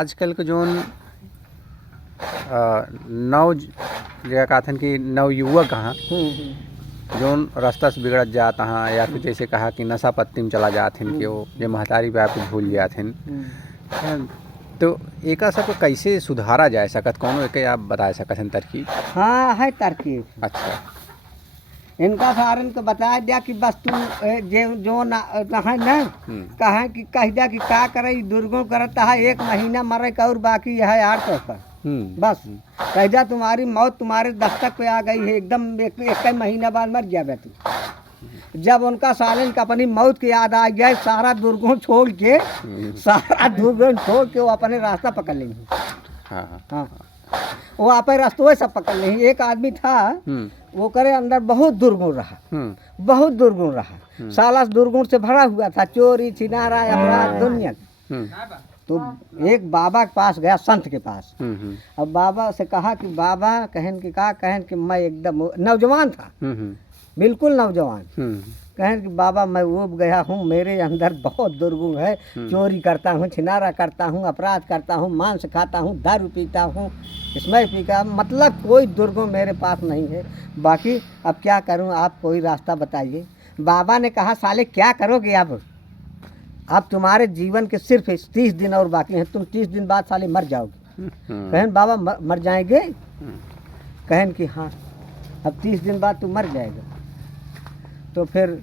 आजकल के जोन नव जगह कहथन कि नवयुवक हाँ जोन रास्ता से बिगड़त जात हाँ या फिर जैसे कहा कि नशा पत्ती में चला जाथिन कि वो ये महतारी बाप के भूल जाथिन। तो एका सब कैसे सुधारा जाए सकत कौन एक आप बता सकत तरकीब? हाँ है तरकीब। अच्छा इनका सारन को बता दिया कि बस तू जो है न कहा कि कह दिया कि क्या करे दुर्गुण करता है 1 महीना मरे का और बाकी है 8 पर बस कह दिया तुम्हारी मौत तुम्हारे दस्तक पे आ गई है एकदम एक महीना बाद मर जाए तू। जब उनका सालन का अपनी मौत की याद आ गया सारा दुर्गुण छोड़ के वो अपने रास्ता पकड़ लेंगे। हाँ वो आप रास्तों सब पकड़ लेंगे। एक आदमी था वो करे अंदर बहुत दुर्गुण रहा बहुत दुर्गुण रहा साला दुर्गुण से भरा हुआ था चोरी छिनारा अपराध दुनिया। तो एक बाबा के पास गया संत के पास। अब बाबा से कहा कि बाबा कहन कि मैं एकदम नौजवान था बिल्कुल नौजवान कहें कि बाबा मैं उब गया हूँ मेरे अंदर बहुत दुर्गुण है चोरी करता हूँ छिनारा करता हूँ अपराध करता हूँ मांस खाता हूँ दारू पीता हूँ इसमें पीता मतलब कोई दुर्गुण मेरे पास नहीं है बाकी अब क्या करूँ आप कोई रास्ता बताइए। बाबा ने कहा साले क्या करोगे अब तुम्हारे जीवन के सिर्फ 30 दिन और बाकी हैं तुम 30 दिन बाद साले मर जाओगे। कहें बाबा मर जाएंगे? कहें कि हाँ अब 30 दिन बाद तू मर जाएगा। तो फिर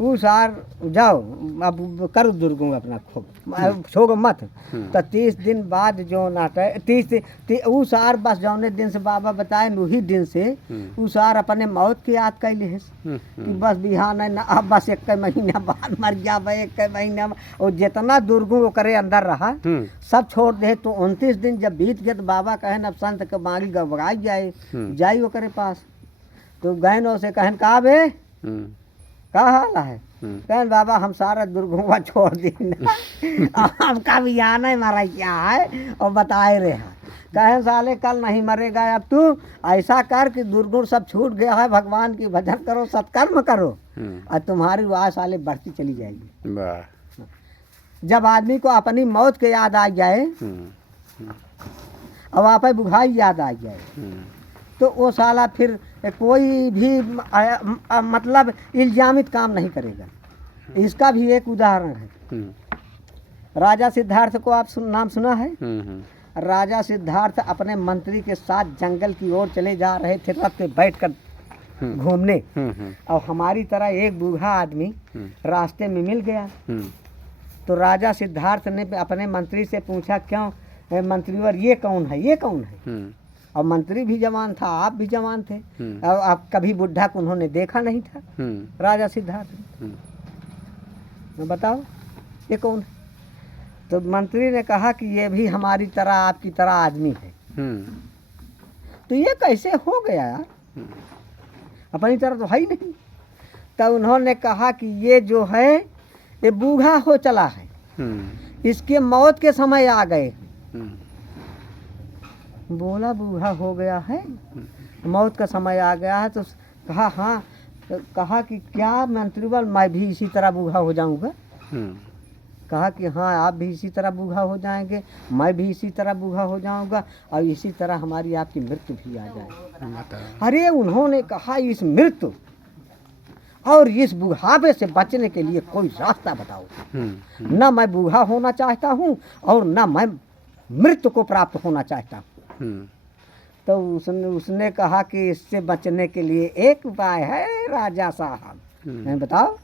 उस आर जाओ अब करो दुर्गुण अपना खूब छोड़ो मत। तो 30 दिन बाद जो नाटा 30 उस आर बस जौने दिन से बाबा बताए वही दिन से उस आर अपने मौत की याद कैले है कि बस बिहान है ना अब बस 1 महीना बाद मर जाए 1 महीना और जितना दुर्गुण वो करे अंदर रहा सब छोड़ दे। तो 29 दिन जब बीत गए तो बाबा कहन अब संत के मांगी गड़बड़ाई जाई वो करे पास। तो गहनों से कहन कहा बे क्या हाल है? कहन बाबा हम सारा दुर्गुणवा छोड़ दी आपका भी आना है मारा क्या है और बताए रहे कहें साले कल नहीं मरेगा अब तू ऐसा कर कि दुर्गुण सब छूट गया है भगवान की भजन करो सत्कर्म करो और तुम्हारी आय साले बढ़ती चली जाएगी। जब आदमी को अपनी मौत के याद आ जाए अब आप बुझाई याद आ जाए तो वो साला फिर कोई भी मतलब इल्जामित काम नहीं करेगा। इसका भी एक उदाहरण है। राजा सिद्धार्थ को आप नाम सुना है? राजा सिद्धार्थ अपने मंत्री के साथ जंगल की ओर चले जा रहे थे रथ पे बैठकर घूमने और हमारी तरह एक बूढ़ा आदमी रास्ते में मिल गया। तो राजा सिद्धार्थ ने अपने मंत्री से पूछा क्यों मंत्रीवर ये कौन है? और मंत्री भी जवान था आप भी जवान थे और आप कभी बुढ़ा को उन्होंने देखा नहीं था। राजा सिद्धार्थ बताओ ये कौन है? तो मंत्री ने कहा कि ये भी हमारी तरह आपकी तरह आदमी है। तो ये कैसे हो गया यार अपनी तरह तो है ही नहीं। तो उन्होंने कहा कि ये जो है ये बूढ़ा हो चला है इसके मौत के समय आ गए। बोला बूढ़ा हो गया है मौत का समय आ गया है। तो कहा हाँ कहा कि क्या मंत्रीवर मैं भी इसी तरह बूढ़ा हो जाऊंगा? कहा कि हाँ आप भी इसी तरह बूढ़ा हो जाएंगे मैं भी इसी तरह बूढ़ा हो जाऊंगा और इसी तरह हमारी आपकी मृत्यु भी आ जाएगी। अरे उन्होंने कहा इस मृत्यु और इस बुढ़ापे से बचने के लिए कोई रास्ता बताओ। न मैं बूढ़ा होना चाहता हूँ और न मैं मृत्यु को प्राप्त होना चाहता हूँ। तो उसने कहा कि इससे बचने के लिए एक उपाय है राजा साहब। बताओ?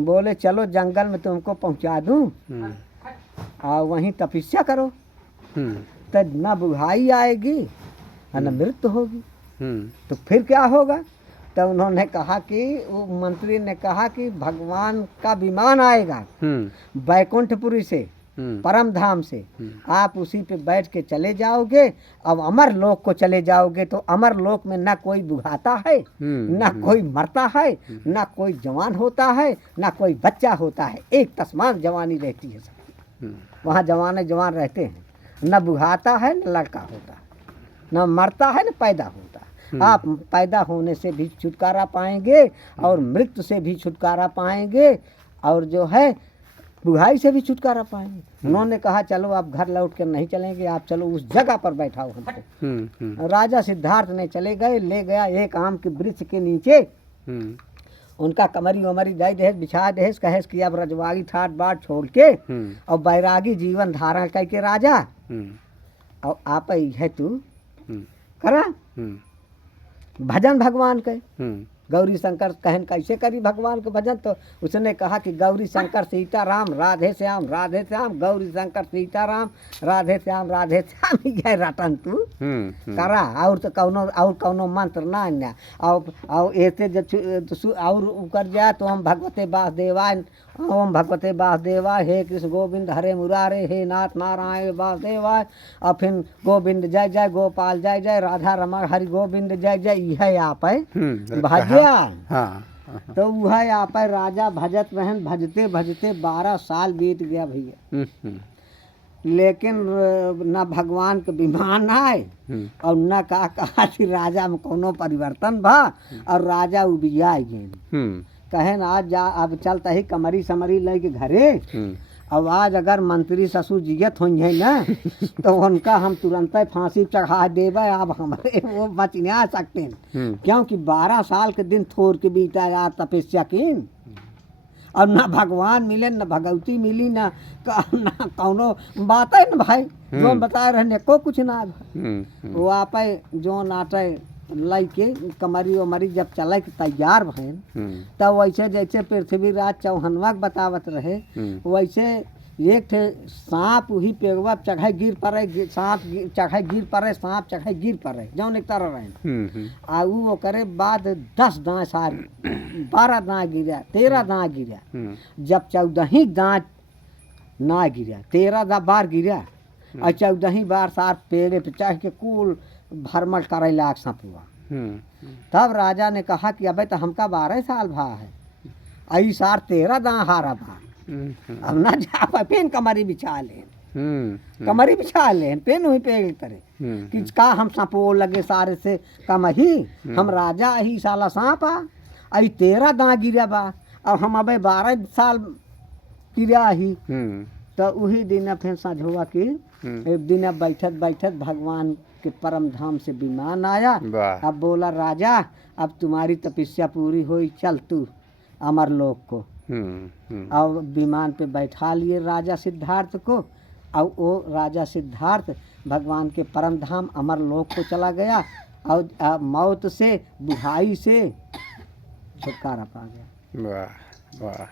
बोले चलो जंगल में तुमको पहुंचा दूं और वहीं तपस्या करो तो न बुढ़ाई आएगी और न मृत्यु होगी। तो फिर क्या होगा? तो उन्होंने कहा कि वो मंत्री ने कहा कि भगवान का विमान आएगा बैकुंठपुरी से परम धाम से आप उसी पे बैठ के चले जाओगे। अब अमर लोक को चले जाओगे तो अमर लोक में ना कोई बुढ़ाता है ना कोई मरता है ना कोई जवान होता है ना कोई बच्चा होता है एक तस्मान जवानी रहती है सब। वहाँ जवान रहते हैं न बुढ़ाता है न लड़का होता है न मरता है न पैदा होता है। आप पैदा होने से भी छुटकारा पाएंगे और मृत्यु से भी छुटकारा पाएंगे और जो है बुढ़ाई से भी छुटकारा पाएंगे। उन्होंने कहा चलो आप घर लौट कर नहीं चलेंगे, आप चलो उस जगह पर बैठाओ हमको। राजा सिद्धार्थ ने चले गए, ले गया एक आम के वृक्ष के नीचे, उनका कमरी वमरी दे दहेज बिछा दहेज कहेस कि अब रजवाड़ी ठाट बाट छोड़ के और बैरागी जीवन धारण करके राजा और आप है तू करा भजन भगवान के। गौरी शंकर कहन कैसे करी भगवान के भजन, तो उसने कहा कि गौरी शंकर सीताराम राधे श्याम गौरी शंकर सीताराम राधे श्याम ही गए रटन तू करा। और तो कौनो मंत्र ना अन्य और ऐसे और कर जाए तो हम भगवते वासुदेवाय ओम भगवते वासुदेवाय हे कृष्ण गोविंद हरे मुरारे हे नाथ नारायण वासुदेवाय और फिर गोविंद जय जय गोपाल जय जय राधा रमण हरि गोविंद जय जय यह आप है भजिया। तो वह आप राजा भजत रहन, भजते भजते 12 साल बीत गया भैया, लेकिन न भगवान के विमान आए और न कहा कि राजा में कोनो परिवर्तन भा और राजा उबिया गए। कहे ना आज जा अब चलता ही कमरी समरी लेके घरे, अब आज अगर मंत्री ससुर जियत हो ना तो उनका हम तुरंत फांसी चढ़ा देवे, अब हमारे वो बच नहीं आ सकते हैं क्योंकि 12 साल के दिन थोर के बीता यार तपस्या की, और ना भगवान मिले न भगवती मिली न कौनो बात है न भाई जो बता रहे को कुछ ना वो आप जो नाटे लाई के कमरी वमरी जब चले के तैयार भैन तब वैसे जैसे पृथ्वीराज चौहनवा बतावत रहे वैसे एक थे सांप वही पेड़वा चढ़े गिर पड़े, सांप चढ़े गिर पड़े, सांप चढ़े गिर पड़े जौन एक तरह रहे आ वो करे बाद 10 दांत सार 12 दांत गिरा 13 दांत गिरा, जब 14ही दांत ना गिरा 13 बार गिरा और 14ही बार सार पेड़े पे चढ़ के कुल भरमट करे लाग सपुआ। तब राजा ने कहा कि अबे तो हमका 12 साल भा है, आई सार 13 दांत हारा भा, अब ना जा पाए पेन कमरी बिछा ले कमरी बिछा ले पेन वही पे करे कि का हम सांपो लगे सारे से कम ही हम राजा ही साला सांपा आई 13 दांत गिरा बा अब हम अबे 12 साल गिरा ही। तो वही दिन फिर साझुआ की एक दिन बैठत बैठत भगवान के परम धाम से विमान आया। अब बोला राजा अब तुम्हारी तपस्या पूरी हुई, चल तू अमर लोक को। अब विमान पे बैठा लिए राजा सिद्धार्थ को और वो राजा सिद्धार्थ भगवान के परम धाम अमर लोक को चला गया और मौत से बुढ़ाई से छुटकारा पा गया। वाह वाह।